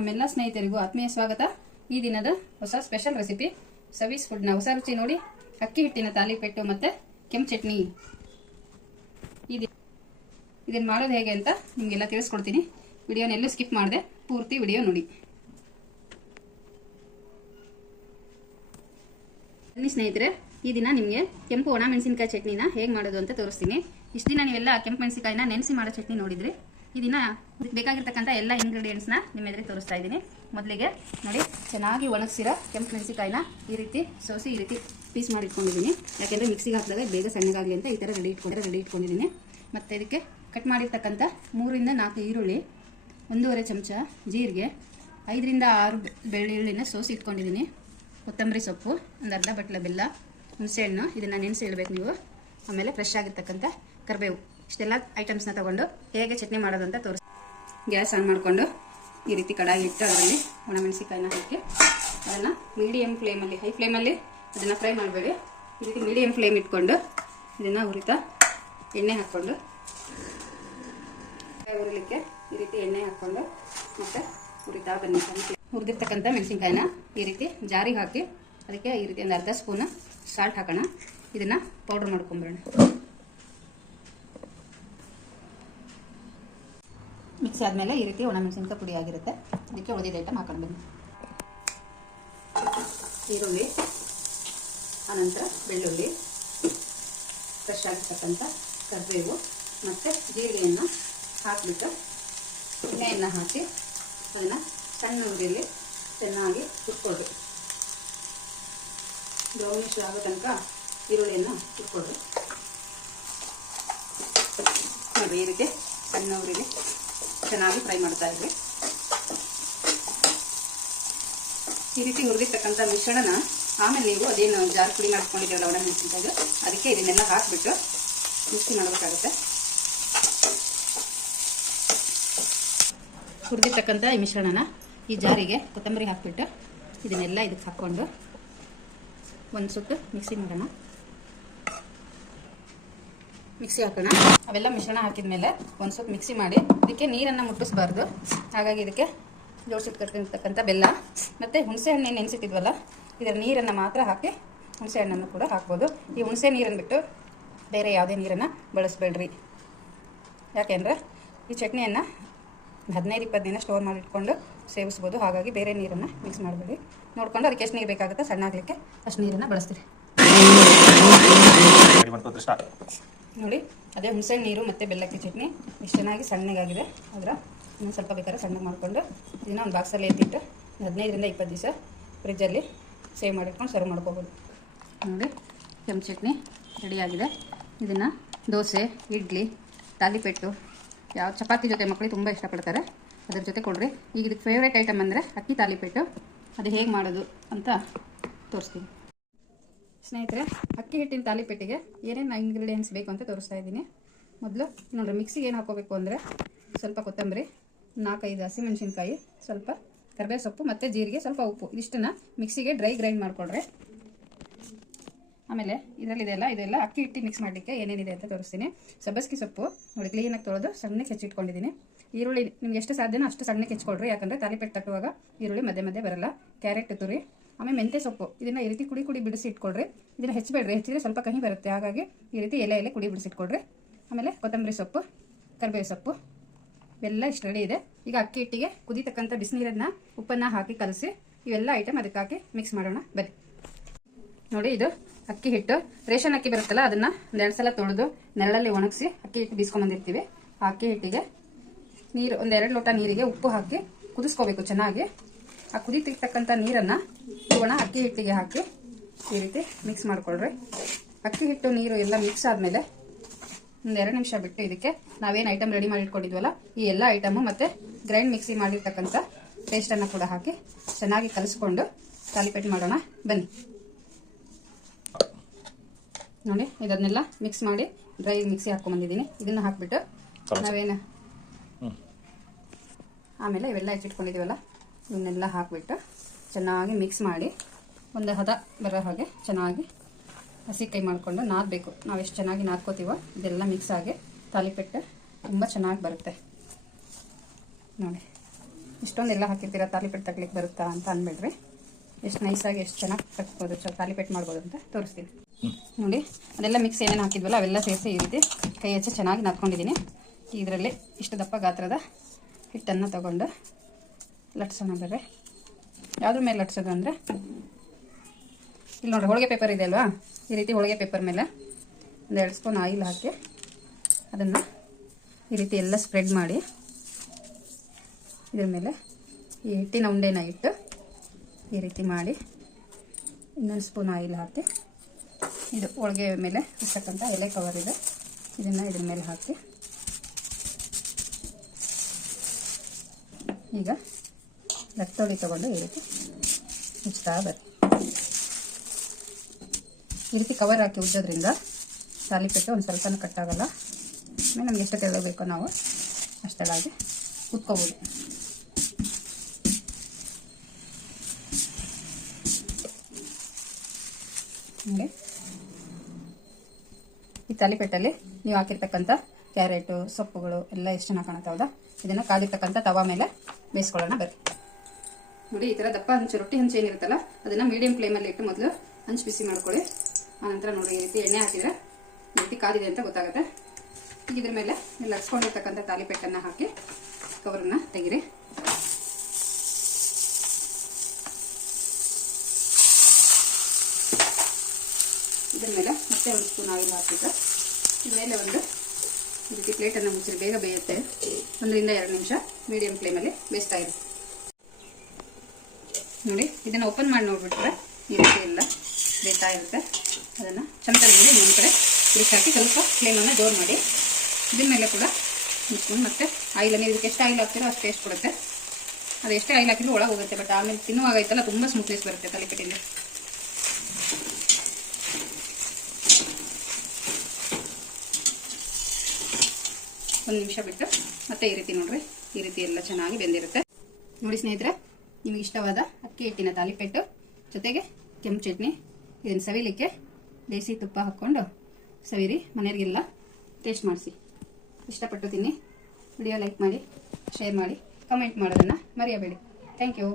ನಮ್ಮೆಲ್ಲ ಸ್ನೇಹಿತರಿಗೂ ಆತ್ಮೀಯ ಸ್ವಾಗತ. ಈ ದಿನದ ಹೊಸ ಸ್ಪೆಷಲ್ ರೆಸಿಪಿ ಸವೀಸ್ ಫುಡ್ನ ಹೊಸ ರುಚಿ ನೋಡಿ. ಅಕ್ಕಿ ಹಿಟ್ಟಿನ ತಾಲಿಪೆಟ್ಟು ಮತ್ತೆ ಕೆಂಪು ಚಟ್ನಿ. ಇದನ್ನು ಮಾಡೋದು ಹೇಗೆ ಅಂತ ನಿಮಗೆಲ್ಲ ತಿಳಿಸ್ಕೊಡ್ತೀನಿ. ವಿಡಿಯೋನೆಲ್ಲೂ ಸ್ಕಿಪ್ ಮಾಡದೆ ಪೂರ್ತಿ ವಿಡಿಯೋ ನೋಡಿ. ಬನ್ನಿ ಸ್ನೇಹಿತರೆ, ಈ ದಿನ ನಿಮಗೆ ಕೆಂಪು ಒಣ ಮೆಣಸಿನಕಾಯಿ ಚಟ್ನಿನ ಹೇಗೆ ಮಾಡೋದು ಅಂತ ತೋರಿಸ್ತೀನಿ. ಇಷ್ಟು ದಿನ ನೀವೆಲ್ಲ ಕೆಂಪು ಮೆಣಸಿನಕಾಯಿನ ನೆನೆಸಿ ಮಾಡೋ ಚಟ್ನಿ ನೋಡಿದ್ರಿ. ಈ ದಿನ ಬೇಕಾಗಿರ್ತಕ್ಕಂಥ ಎಲ್ಲ ಇಂಗ್ರೀಡಿಯೆಂಟ್ಸ್ನ ನಿಮ್ಮ ಎದುರಿಗೆ ತೋರಿಸ್ತಾ ಇದ್ದೀನಿ. ಮೊದಲಿಗೆ ನೋಡಿ, ಚೆನ್ನಾಗಿ ಒಣಗಿಸಿರೋ ಕೆಂಪು ಮೆಣಸಿನಕಾಯಿನ ಈ ರೀತಿ ಸೋಸಿ ಈ ರೀತಿ ಪೀಸ್ ಮಾಡಿ ಇಟ್ಕೊಂಡಿದ್ದೀನಿ. ಯಾಕೆಂದರೆ ಮಿಕ್ಸಿಗೆ ಹಾಕಿದಾಗ ಬೇಗ ಸಣ್ಣಗಾಗಲಿ ಅಂತ ಈ ಥರ ರೆಡಿ ಇಟ್ಕೊಂಡಿದ್ದೀನಿ. ಮತ್ತು ಇದಕ್ಕೆ ಕಟ್ ಮಾಡಿರ್ತಕ್ಕಂಥ 3 ರಿಂದ 4 ಈರುಳ್ಳಿ, 1.5 ಚಮಚ ಜೀರಿಗೆ, 5 ರಿಂದ 6 ಬೆಳ್ಳುಳ್ಳಿನ ಸೋಸಿ ಇಟ್ಕೊಂಡಿದ್ದೀನಿ. ಕೊತ್ತಂಬರಿ ಸೊಪ್ಪು, ಒಂದು ಅರ್ಧ ಬಟ್ಲ ಬೆಲ್ಲ, ಹುಣಸೆಹಣ್ಣು, ಇದನ್ನು ನೆನೆಸಿ ಇಡಬೇಕು ನೀವು. ಆಮೇಲೆ ಫ್ರೆಶ್ ಆಗಿರ್ತಕ್ಕಂಥ ಕರಿಬೇವು. ಇಷ್ಟೆಲ್ಲ ಐಟಮ್ಸ್ನ ತೊಗೊಂಡು ಹೇಗೆ ಚಟ್ನಿ ಮಾಡೋದು ಅಂತ ತೋರಿಸಿ. ಗ್ಯಾಸ್ ಆನ್ ಮಾಡಿಕೊಂಡು ಈ ರೀತಿ ಕಡಾಯಿ ಇಟ್ಟು ಅದರಲ್ಲಿ ಒಣಮೆಣಸಿಕಾಯಿನ ಹಾಕಿ ಅದನ್ನು ಮೀಡಿಯಮ್ ಫ್ಲೇಮಲ್ಲಿ, ಹೈ ಫ್ಲೇಮಲ್ಲಿ ಅದನ್ನು ಫ್ರೈ ಮಾಡಬೇಡಿ. ಈ ರೀತಿ ಮೀಡಿಯಮ್ ಫ್ಲೇಮ್ ಇಟ್ಕೊಂಡು ಇದನ್ನು ಹುರಿತಾ ಎಣ್ಣೆ ಹಾಕ್ಕೊಂಡು ಹುರಿಲಿಕ್ಕೆ ಈ ರೀತಿ ಎಣ್ಣೆ ಹಾಕ್ಕೊಂಡು ಮತ್ತೆ ಹುರಿತಾ ಬನ್ನಿ. ಹುರಿದಿರ್ತಕ್ಕಂಥ ಮೆಣಸಿನ್ಕಾಯಿನ ಈ ರೀತಿ ಜಾರಿಗೆ ಹಾಕಿ ಅದಕ್ಕೆ ಈ ರೀತಿ ಒಂದು ಅರ್ಧ ಸ್ಪೂನ್ ಸಾಲ್ಟ್ ಹಾಕೋಣ. ಇದನ್ನು ಪೌಡ್ರ್ ಮಾಡ್ಕೊಂಬರೋಣ. ಮಿಕ್ಸಿ ಆದಮೇಲೆ ಈ ರೀತಿ ಒಣಮೆಣಸಿನ್ಕಾಯಿ ಪುಡಿ ಆಗಿರುತ್ತೆ. ಅದಕ್ಕೆ ಉಳಿದಿದ್ದ ಐಟಮ್ ಹಾಕೊಂಡು ಬನ್ನಿ. ಈರುಳ್ಳಿ, ಆನಂತರ ಬೆಳ್ಳುಳ್ಳಿ, ಫ್ರೆಶ್ ಆಗಿರ್ತಕ್ಕಂಥ ಕರಿಬೇವು ಮತ್ತು ಜೀರಿಗೆಯನ್ನು ಹಾಕಿಬಿಟ್ಟು ಎಣ್ಣೆಯನ್ನು ಹಾಕಿ ಅದನ್ನು ಸಣ್ಣ ಉರಿಯಲ್ಲಿ ಚೆನ್ನಾಗಿ ಹುರ್ಕೊಳ್ರಿ. ಬ್ರೌನಿಶ್ ಆಗೋ ತನಕ ಈರುಳ್ಳಿಯನ್ನು ಹುರ್ಕೊಳ್ರಿ. ನೋಡಿ, ಈ ರೀತಿ ಸಣ್ಣ ಉರಿಯಲ್ಲಿ ಚೆನ್ನಾಗಿ ಫ್ರೈ ಮಾಡ್ತಾ ಇದ್ವಿ. ಈ ರೀತಿ ಹುರಿದಿರ್ತಕ್ಕಂಥ ಮಿಶ್ರಣನ ಆಮೇಲೆ ನೀವು ಅದೇನು ಜಾರ್ ಪುಡಿ ಮಾಡ್ಕೊಂಡಿದ್ದೀರಲ್ಲ ಒಣ ಮೆಣಸಿನಕಾಯಿದು, ಅದಕ್ಕೆ ಇದನ್ನೆಲ್ಲ ಹಾಕಿಬಿಟ್ಟು ಮಿಕ್ಸಿ ಮಾಡಬೇಕಾಗುತ್ತೆ. ಹುರಿದಿರ್ತಕ್ಕಂಥ ಈ ಮಿಶ್ರಣನ ಈ ಜಾರಿಗೆ ಕೊತ್ತಂಬರಿ ಹಾಕಿಬಿಟ್ಟು ಇದನ್ನೆಲ್ಲ ಇದಕ್ಕೆ ಹಾಕ್ಕೊಂಡು ಒಂದು ಸುತ್ತು ಮಿಕ್ಸಿ ಮಾಡೋಣ. ಮಿಕ್ಸಿ ಹಾಕೋಣ. ಅವೆಲ್ಲ ಮಿಶ್ರಣ ಹಾಕಿದ ಮೇಲೆ ಒಂದು ಸ್ವಲ್ಪ ಮಿಕ್ಸಿ ಮಾಡಿ ಇದಕ್ಕೆ ನೀರನ್ನು ಮುಟ್ಟಿಸಬಾರ್ದು. ಹಾಗಾಗಿ ಇದಕ್ಕೆ ಜೋಡಿಸಿಟ್ಕೊಂಡಿರ್ತಕ್ಕಂಥ ಬೆಲ್ಲ ಮತ್ತು ಹುಣಸೆ ಹಣ್ಣು ನೆನೆಸಿಟ್ಟಿದ್ವಲ್ಲ, ಇದರ ನೀರನ್ನು ಮಾತ್ರ ಹಾಕಿ ಹುಣಸೆ ಹಣ್ಣನ್ನು ಕೂಡ ಹಾಕ್ಬೋದು. ಈ ಹುಣಸೆ ನೀರನ್ನು ಬಿಟ್ಟು ಬೇರೆ ಯಾವುದೇ ನೀರನ್ನು ಬಳಸಬೇಡ್ರಿ. ಯಾಕೆಂದರೆ ಈ ಚಟ್ನಿಯನ್ನು 15-20 ದಿನ ಸ್ಟೋರ್ ಮಾಡಿಟ್ಕೊಂಡು ಸೇವಿಸ್ಬೋದು. ಹಾಗಾಗಿ ಬೇರೆ ನೀರನ್ನು ಮಿಕ್ಸ್ ಮಾಡಬೇಡಿ. ನೋಡಿಕೊಂಡು ಅದಕ್ಕೆ ಎಷ್ಟು ನೀರು ಬೇಕಾಗುತ್ತೆ ಸಣ್ಣ ಆಗಲಿಕ್ಕೆ ಅಷ್ಟು ನೀರನ್ನು ಬಳಸ್ತೀರಿ. ನೋಡಿ, ಅದೇ ಹುಣಸೆ ನೀರು ಮತ್ತು ಬೆಲ್ಲಕ್ಕೆ ಚಟ್ನಿ ಇಷ್ಟು ಚೆನ್ನಾಗಿ ಸಣ್ಣಗಾಗಿದೆ. ಅದರ ಇನ್ನೊಂದು ಸ್ವಲ್ಪ ಬೇಕಾದ್ರೆ ಸಣ್ಣಗೆ ಮಾಡಿಕೊಂಡು ಇದನ್ನು ಒಂದು ಬಾಕ್ಸಲ್ಲಿ ಎತ್ತಿಟ್ಟು 15 ರಿಂದ 20 ದಿವಸ ಫ್ರಿಜ್ಜಲ್ಲಿ ಸೇವ್ ಮಾಡಿಟ್ಕೊಂಡು ಸರ್ವ್ ಮಾಡ್ಕೋಬೋದು. ನೋಡಿ, ಕೆಂಪು ಚಟ್ನಿ ರೆಡಿಯಾಗಿದೆ. ಇದನ್ನು ದೋಸೆ, ಇಡ್ಲಿ, ತಾಲಿಪೆಟ್ಟು, ಯಾವ ಚಪಾತಿ ಜೊತೆ ಮಕ್ಕಳಿಗೆ ತುಂಬ ಇಷ್ಟಪಡ್ತಾರೆ, ಅದ್ರ ಜೊತೆ ಕೊಡ್ರಿ. ಈಗ ಇದಕ್ಕೆ ಫೇವ್ರೇಟ್ ಐಟಮ್ ಅಂದರೆ ಅಕ್ಕಿ ತಾಲಿಪೆಟ್ಟು. ಅದು ಹೇಗೆ ಮಾಡೋದು ಅಂತ ತೋರಿಸ್ತೀನಿ. ಸ್ನೇಹಿತರೆ, ಅಕ್ಕಿ ಹಿಟ್ಟಿನ ತಾಲಿಪೆಟ್ಟಿಗೆ ಏನೇನು ಇಂಗ್ರೀಡಿಯೆಂಟ್ಸ್ ಬೇಕು ಅಂತ ತೋರಿಸ್ತಾ ಇದ್ದೀನಿ. ಮೊದಲು ನೋಡಿರಿ, ಮಿಕ್ಸಿಗೆ ಏನು ಹಾಕೋಬೇಕು ಅಂದರೆ ಸ್ವಲ್ಪ ಕೊತ್ತಂಬರಿ, 4-5 ಹಸಿಮೆಣಸಿನ್ಕಾಯಿ, ಸ್ವಲ್ಪ ಕರಿಬೇವು ಸೊಪ್ಪು ಮತ್ತು ಜೀರಿಗೆ, ಸ್ವಲ್ಪ ಉಪ್ಪು, ಇದಿಷ್ಟನ್ನು ಮಿಕ್ಸಿಗೆ ಡ್ರೈ ಗ್ರೈಂಡ್ ಮಾಡಿಕೊಡ್ರಿ. ಆಮೇಲೆ ಇದೆಲ್ಲ ಅಕ್ಕಿ ಹಿಟ್ಟು ಮಿಕ್ಸ್ ಮಾಡಲಿಕ್ಕೆ ಏನೇನಿದೆ ಅಂತ ತೋರಿಸ್ತೀನಿ. ಸಬ್ಬಸಿಗೆ ಸೊಪ್ಪು ನೋಡಿ, ಕ್ಲೀನಾಗಿ ತೊಳೆದು ಸಣ್ಣಕ್ಕೆ ಹೆಚ್ಚಿಟ್ಕೊಂಡಿದ್ದೀನಿ. ಈರುಳ್ಳಿ ನಿಮ್ಗೆ ಎಷ್ಟು ಸಾಧ್ಯನೋ ಅಷ್ಟು ಸಣ್ಣಕ್ಕೆ ಹೆಚ್ಚಿಕೊಡ್ರಿ. ಯಾಕಂದರೆ ತಾಲಿಪೆಟ್ಟು ತಟ್ಟುವಾಗ ಈರುಳ್ಳಿ ಮಧ್ಯೆ ಬರಲ್ಲ. ಕ್ಯಾರೆಟ್ ತುರಿ, ಆಮೇಲೆ ಮೆಂತ್ಯ ಸೊಪ್ಪು, ಇದನ್ನು ಈ ರೀತಿ ಕುಡಿ ಬಿಡಿಸಿ ಇಟ್ಕೊಳ್ರಿ. ಇದನ್ನು ಹೆಚ್ಚಬೇಡ್ರಿ, ಹೆಚ್ಚಿದ್ರೆ ಸ್ವಲ್ಪ ಕಹಿ ಬರುತ್ತೆ. ಹಾಗಾಗಿ ಈ ರೀತಿ ಎಲೆ ಕುಡಿ ಬಿಡಿಸಿಟ್ಕೊಳ್ರಿ. ಆಮೇಲೆ ಕೊತ್ತಂಬರಿ ಸೊಪ್ಪು, ಕರಿಬೇವು ಸೊಪ್ಪು, ಇವೆಲ್ಲ ಇಷ್ಟು ರೆಡಿ ಇದೆ. ಈಗ ಅಕ್ಕಿ ಹಿಟ್ಟಿಗೆ ಕುದಿತಕ್ಕಂಥ ಬಿಸಿನೀರನ್ನ ಉಪ್ಪನ್ನು ಹಾಕಿ ಕಲಸಿ ಇವೆಲ್ಲ ಐಟಮ್ ಅದಕ್ಕೆ ಹಾಕಿ ಮಿಕ್ಸ್ ಮಾಡೋಣ ಬನ್ನಿ. ನೋಡಿ, ಇದು ಅಕ್ಕಿ ಹಿಟ್ಟು. ರೇಷನ್ ಅಕ್ಕಿ ಬರುತ್ತಲ್ಲ, ಅದನ್ನು 2 ಸಲ ತೊಳೆದು ನೆರಳಲ್ಲಿ ಒಣಗಿಸಿ ಅಕ್ಕಿ ಹಿಟ್ಟು ಬೀಸ್ಕೊಂಬಂದಿರ್ತೀವಿ. ಆ ಅಕ್ಕಿ ಹಿಟ್ಟಿಗೆ ನೀರು, 1-2 ಲೋಟ ನೀರಿಗೆ ಉಪ್ಪು ಹಾಕಿ ಕುದಿಸ್ಕೋಬೇಕು ಚೆನ್ನಾಗಿ. ಆ ಕುದಿತಿರ್ತಕ್ಕಂಥ ನೀರನ್ನು ಒಣ ಅಕ್ಕಿ ಹಿಟ್ಟಿಗೆ ಹಾಕಿ ಈ ರೀತಿ ಮಿಕ್ಸ್ ಮಾಡ್ಕೊಳ್ರಿ. ಅಕ್ಕಿ ಹಿಟ್ಟು ನೀರು ಎಲ್ಲ ಮಿಕ್ಸ್ ಆದಮೇಲೆ 1-2 ನಿಮಿಷ ಬಿಟ್ಟು ಇದಕ್ಕೆ ನಾವೇನು ಐಟಮ್ ರೆಡಿ ಮಾಡಿ ಇಟ್ಕೊಂಡಿದ್ವಲ್ಲ, ಈ ಎಲ್ಲ ಐಟಮು ಮತ್ತು ಗ್ರೈಂಡ್ ಮಿಕ್ಸಿ ಮಾಡಿರ್ತಕ್ಕಂಥ ಪೇಸ್ಟನ್ನು ಕೂಡ ಹಾಕಿ ಚೆನ್ನಾಗಿ ಕಲಿಸ್ಕೊಂಡು ತಾಲಿಪೆಟ್ಟು ಮಾಡೋಣ ಬನ್ನಿ. ನೋಡಿ, ಇದನ್ನೆಲ್ಲ ಮಿಕ್ಸ್ ಮಾಡಿ ಡ್ರೈ ಮಿಕ್ಸಿ ಹಾಕ್ಕೊಂಬಂದಿದ್ದೀನಿ. ಇದನ್ನು ಹಾಕಿಬಿಟ್ಟು ನಾವೇನು ಆಮೇಲೆ ಇವೆಲ್ಲ ಹೆಚ್ಚಿಟ್ಕೊಂಡಿದ್ದೀವಲ್ಲ ಇವನ್ನೆಲ್ಲ ಹಾಕಿಬಿಟ್ಟು ಚೆನ್ನಾಗಿ ಮಿಕ್ಸ್ ಮಾಡಿ ಒಂದು ಹದ ಬರೋ ಹಾಗೆ ಚೆನ್ನಾಗಿ ಹಸಿ ಕೈ ಮಾಡಿಕೊಂಡು ನಾದಬೇಕು. ನಾವು ಎಷ್ಟು ಚೆನ್ನಾಗಿ ನಾದ್ಕೋತೀವೋ ಇದೆಲ್ಲ ಮಿಕ್ಸ್ ಆಗಿ ತಾಲಿಪೆಟ್ಟು ತುಂಬ ಚೆನ್ನಾಗಿ ಬರುತ್ತೆ. ನೋಡಿ, ಇಷ್ಟೊಂದೆಲ್ಲ ಹಾಕಿರ್ತೀರ ತಾಲಿಪೆಟ್ಟು ತಗ್ಲಿಕ್ಕೆ ಬರುತ್ತಾ ಅಂತ ಅಂದ್ಬಿಡ್ರಿ. ಎಷ್ಟು ನೈಸಾಗಿ ಎಷ್ಟು ಚೆನ್ನಾಗಿ ತಗ್ಬೋದು, ತಾಲಿಪೆಟ್ಟು ಮಾಡ್ಬೋದು ಅಂತ ತೋರಿಸ್ತೀನಿ ನೋಡಿ. ಅದೆಲ್ಲ ಮಿಕ್ಸ್ ಏನೇನು ಹಾಕಿದ್ವಲ್ಲ ಅವೆಲ್ಲ ಸೇರಿಸಿ ಈ ರೀತಿ ಕೈ ಹಚ್ಚಿ ಚೆನ್ನಾಗಿ ನಾದ್ಕೊಂಡಿದ್ದೀನಿ. ಇದರಲ್ಲಿ ಇಷ್ಟು ದಪ್ಪ ಗಾತ್ರದ ಹಿಟ್ಟನ್ನು ತಗೊಂಡು ಲಟ್ಸೋಣ ಬರ್ರಿ. ಯಾವುದ್ರ ಮೇಲೆ ಲಟ್ಸೋದು ಅಂದರೆ ಇಲ್ಲಿ ನೋಡಿರಿ, ಹೋಳಿಗೆ ಪೇಪರ್ ಇದೆ ಅಲ್ವಾ, ಈ ರೀತಿ ಹೋಳಿಗೆ ಪೇಪರ್ ಮೇಲೆ 1-2 ಸ್ಪೂನ್ ಆಯಿಲ್ ಹಾಕಿ ಅದನ್ನು ಈ ರೀತಿ ಎಲ್ಲ ಸ್ಪ್ರೆಡ್ ಮಾಡಿ ಇದ್ರ ಮೇಲೆ ಈ ಹಿಟ್ಟಿನ ಉಂಡೆನ ಇಟ್ಟು ಈ ರೀತಿ ಮಾಡಿ 1 ಸ್ಪೂನ್ ಆಯಿಲ್ ಹಾಕಿ ಇದು ಹೋಳಿಗೆ ಮೇಲೆ ಇರ್ತಕ್ಕಂಥ ಎಲೆ ಕವರ್ ಇದೆ, ಇದನ್ನು ಇದ್ರ ಮೇಲೆ ಹಾಕಿ ಈಗ ಲಟ್ಟೋಳಿ ತಗೊಂಡು ಈ ರೀತಿ ಮುಚ್ತಾ ಬರ್ರಿ. ಈ ರೀತಿ ಕವರ್ ಹಾಕಿ ಉಜ್ಜೋದ್ರಿಂದ ತಾಲಿಪೆಟ್ಟು ಒಂದು ಸ್ವಲ್ಪನೂ ಕಟ್ಟಾಗಲ್ಲ. ಆಮೇಲೆ ನಮ್ಗೆ ಎಷ್ಟು ತೆಳ್ಳಗೆ ಬೇಕೋ ನಾವು ಅಷ್ಟೆಲ್ಲಾಗಿ ಕುತ್ಕೋಬೋದು. ಹಂಗೆ ಈ ತಾಲಿಪೆಟ್ಟಲ್ಲಿ ನೀವು ಹಾಕಿರ್ತಕ್ಕಂಥ ಕ್ಯಾರೆಟು ಸೊಪ್ಪುಗಳು ಎಲ್ಲ ಎಷ್ಟು ಚೆನ್ನಾಗಿ ಕಾಣುತ್ತೆ ಹೌದಾ. ಇದನ್ನು ಕಾದಿರ್ತಕ್ಕಂಥ ತವಾ ಮೇಲೆ ಬೇಯಿಸ್ಕೊಳ್ಳೋಣ ಬರ್ರಿ. ನೋಡಿ, ಈ ಥರ ದಪ್ಪ ಹಂಚು ರೊಟ್ಟಿ ಹಂಚು ಏನಿರುತ್ತಲ್ಲ ಅದನ್ನು ಮೀಡಿಯಂ ಫ್ಲೇಮಲ್ಲಿ ಇಟ್ಟು ಮೊದಲು ಹಂಚು ಬಿಸಿ ಮಾಡ್ಕೊಳ್ಳಿ. ಆನಂತರ ನೋಡಿ ಈ ರೀತಿ ಎಣ್ಣೆ ಹಾಕಿದರೆ ಈ ರೀತಿ ಕಾದಿದೆ ಅಂತ ಗೊತ್ತಾಗುತ್ತೆ. ಈಗ ಇದ್ರ ಮೇಲೆ ಲಟ್ಸ್ಕೊಂಡಿರ್ತಕ್ಕಂಥ ತಾಲಿಪೆಟ್ಟನ್ನು ಹಾಕಿ ಕವರನ್ನು ತೆಗಿರಿ. ಇದ್ರ ಮೇಲೆ ಮತ್ತೆ 1 ಸ್ಪೂನ್ ಆಯಿಲ್ ಹಾಕಿದ್ರೆ ಮೇಲೆ ಈ ರೀತಿ ಪ್ಲೇಟನ್ನು ಮುಚ್ಚಿರಿ, ಬೇಗ ಬೇಯುತ್ತೆ. 1-2 ನಿಮಿಷ ಮೀಡಿಯಂ ಫ್ಲೇಮಲ್ಲಿ ಬೇಯಿಸ್ತಾ ಇರಿ. ನೋಡಿ, ಇದನ್ನು ಓಪನ್ ಮಾಡಿ ನೋಡ್ಬಿಟ್ರೆ ಈ ರೀತಿ ಎಲ್ಲ ಬೇಯ್ತಾ ಇರುತ್ತೆ. ಅದನ್ನು ಚಮಚದಲ್ಲಿ ಒಂದು ಕಡೆ ತಿರುಗಿ ಹಾಕಿ ಸ್ವಲ್ಪ ಫ್ಲೇಮನ್ನು ಜೋರು ಮಾಡಿ ಇದ್ರ ಮೇಲೆ ಕೂಡ ಮುಚ್ಕೊಂಡು ಮತ್ತೆ ಆಯಿಲನ್ನು ಇದಕ್ಕೆ ಎಷ್ಟು ಆಯಿಲ್ ಹಾಕ್ತೀರೋ ಅಷ್ಟು ಟೇಸ್ಟ್ ಕೊಡುತ್ತೆ. ಅದು ಎಷ್ಟೇ ಆಯಿಲ್ ಹಾಕಿದ್ರು ಒಳಗೆ ಹೋಗುತ್ತೆ, ಬಟ್ ಆಮೇಲೆ ತಿನ್ನುವಾಗೈತಲ್ಲ ತುಂಬ ಸ್ಮೂತ್ನೆಸ್ ಬರುತ್ತೆ ತಾಲಿಪೆಟ್ಟಿಂದ. ಒಂದು ನಿಮಿಷ ಬಿಟ್ಟು ಮತ್ತೆ ಈ ರೀತಿ ನೋಡ್ರಿ, ಈ ರೀತಿ ಎಲ್ಲ ಚೆನ್ನಾಗಿ ಬೆಂದಿರುತ್ತೆ. ನೋಡಿ ಸ್ನೇಹಿತರೆ, ನಿಮಗೆ ಇಷ್ಟವಾದ ಅಕ್ಕಿ ಹಿಟ್ಟಿನ ತಾಲಿಪೆಟ್ಟು ಜೊತೆಗೆ ಕೆಂಪು ಚಟ್ನಿ, ಇದನ್ನು ಸವಿಲಿಕ್ಕೆ ದೇಸಿ ತುಪ್ಪ ಹಾಕ್ಕೊಂಡು ಸವಿರಿ. ಮನೆಯವರಿಗೆಲ್ಲ ಟೇಸ್ಟ್ ಮಾಡಿಸಿ. ಇಷ್ಟಪಟ್ಟು ತಿನ್ನಿ. ವಿಡಿಯೋ ಲೈಕ್ ಮಾಡಿ, ಶೇರ್ ಮಾಡಿ, ಕಮೆಂಟ್ ಮಾಡೋದನ್ನು ಮರೆಯಬೇಡಿ. Thank you.